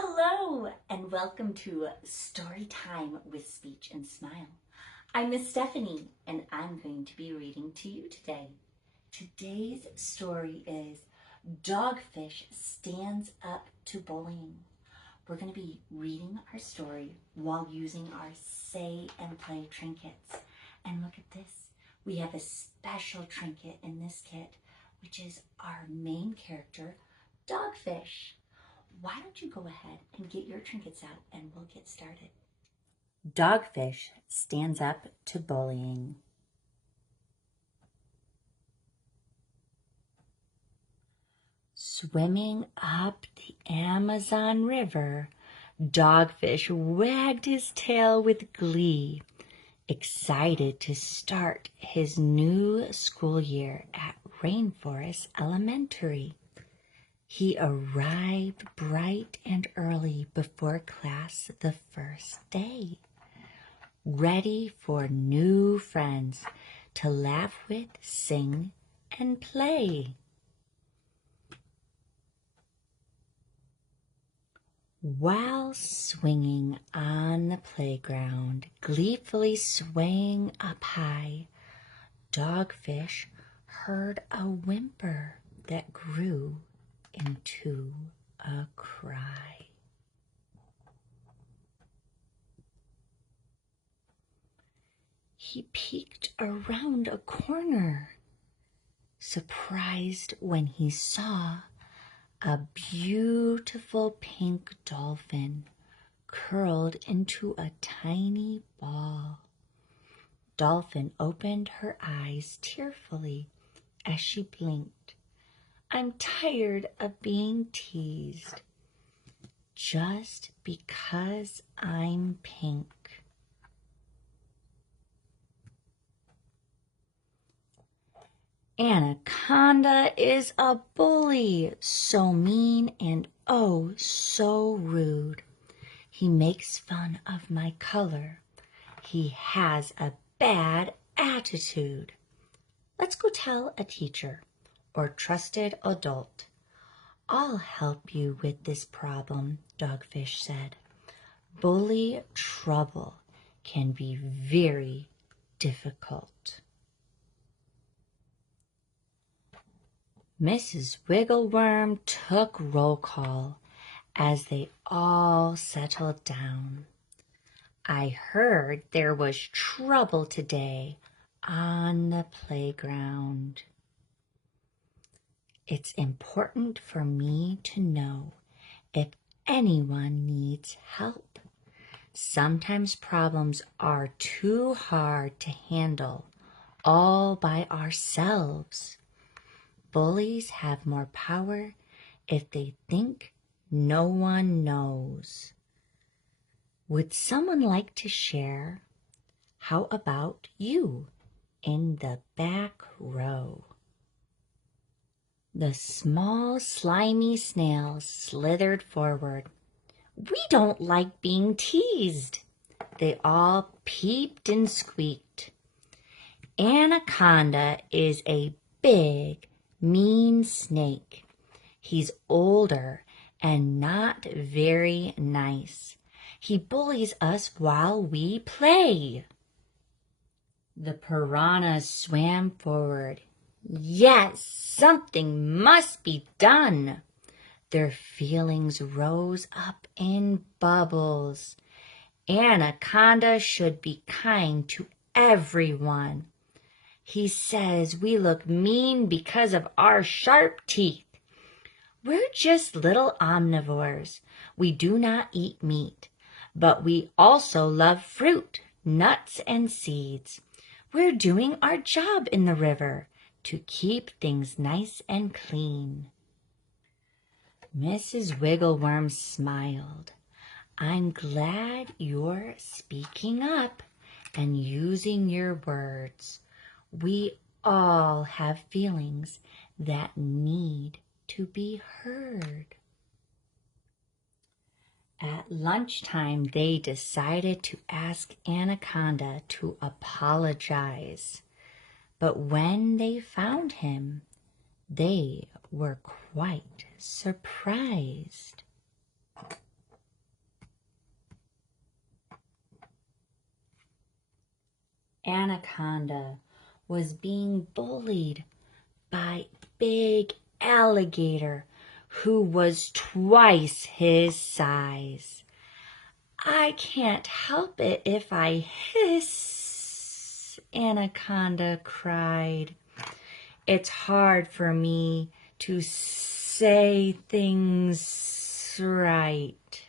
Hello and welcome to Story Time with Speech and Smile. I'm Miss Stephanie and I'm going to be reading to you today. Today's story is Dogfish Stands Up to Bullying. We're going to be reading our story while using our say and play trinkets. And look at this. We have a special trinket in this kit, which is our main character, Dogfish. Why don't you go ahead and get your trinkets out and we'll get started. Dogfish stands up to bullying. Swimming up the Amazon River, Dogfish wagged his tail with glee, excited to start his new school year at Rainforest Elementary. He arrived bright and early before class the first day, ready for new friends to laugh with, sing, and play. While swinging on the playground, gleefully swaying up high, Dogfish heard a whimper that grew into a cry. He peeked around a corner, surprised when he saw a beautiful pink dolphin curled into a tiny ball. Dolphin opened her eyes tearfully as she blinked. I'm tired of being teased just because I'm pink. Anaconda is a bully, so mean and oh so rude. He makes fun of my color. He has a bad attitude. Let's go tell a teacher or trusted adult. I'll help you with this problem, Dogfish said. Bully trouble can be very difficult. Mrs. Wiggleworm took roll call as they all settled down. I heard there was trouble today on the playground. It's important for me to know if anyone needs help. Sometimes problems are too hard to handle all by ourselves. Bullies have more power if they think no one knows. Would someone like to share? How about you in the back row? The small, slimy snails slithered forward. We don't like being teased. They all peeped and squeaked. Anaconda is a big, mean snake. He's older and not very nice. He bullies us while we play. The piranhas swam forward. Yes, something must be done. Their feelings rose up in bubbles. Anaconda should be kind to everyone. He says we look mean because of our sharp teeth. We're just little omnivores. We do not eat meat, but we also love fruit, nuts, and seeds. We're doing our job in the river to keep things nice and clean. Mrs. Wiggleworm smiled. I'm glad you're speaking up and using your words. We all have feelings that need to be heard. At lunchtime, they decided to ask Anaconda to apologize. But when they found him, they were quite surprised. Anaconda was being bullied by Big Alligator, who was twice his size. "I can't help it if I hiss," Anaconda cried. "It's hard for me to say things right."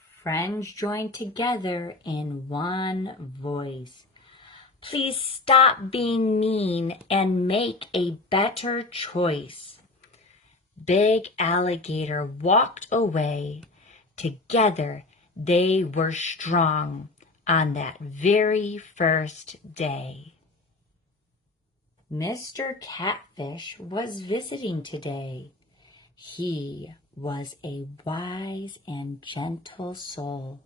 Friends joined together in one voice. "Please stop being mean and make a better choice." Big Alligator walked away. Together they were strong on that very first day. Mr. Catfish was visiting today. He was a wise and gentle soul.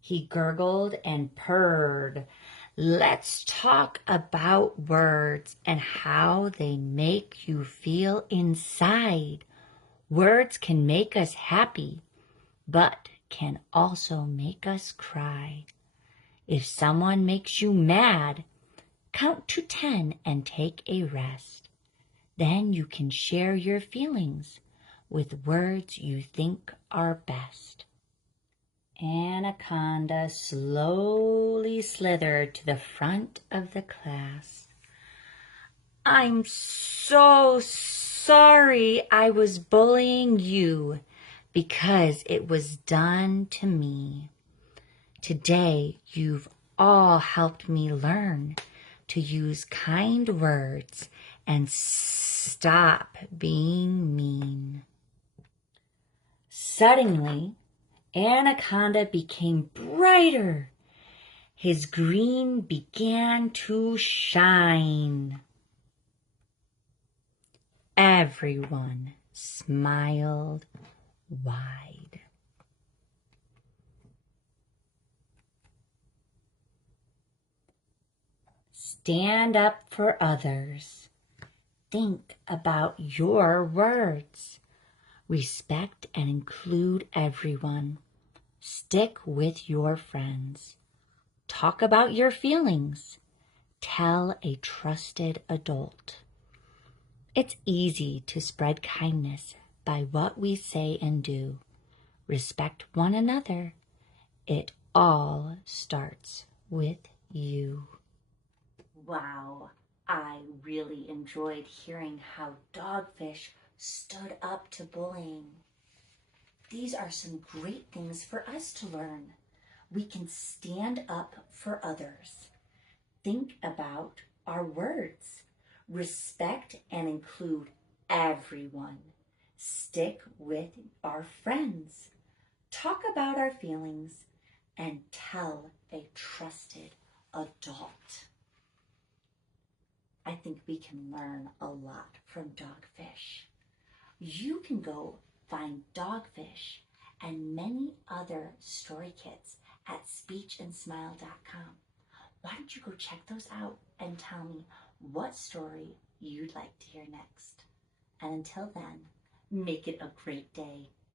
He gurgled and purred. "Let's talk about words and how they make you feel inside. Words can make us happy, but can also make us cry. If someone makes you mad, count to 10 and take a rest. Then you can share your feelings with words you think are best." Anaconda slowly slithered to the front of the class. "I'm so sorry I was bullying you because it was done to me. Today you've all helped me learn to use kind words and stop being mean." Suddenly, Anaconda became brighter. His green began to shine. Everyone smiled wide. Stand up for others. Think about your words. Respect and include everyone. Stick with your friends. Talk about your feelings. Tell a trusted adult. It's easy to spread kindness by what we say and do. Respect one another. It all starts with you. Wow, I really enjoyed hearing how Dogfish stood up to bullying. These are some great things for us to learn. We can stand up for others. Think about our words. Respect and include everyone. Stick with our friends. Talk about our feelings and tell a trusted adult. I think we can learn a lot from Dogfish. You can go find Dogfish and many other story kits at speechandsmile.com. Why don't you go check those out and tell me what story you'd like to hear next. And until then, make it a great day.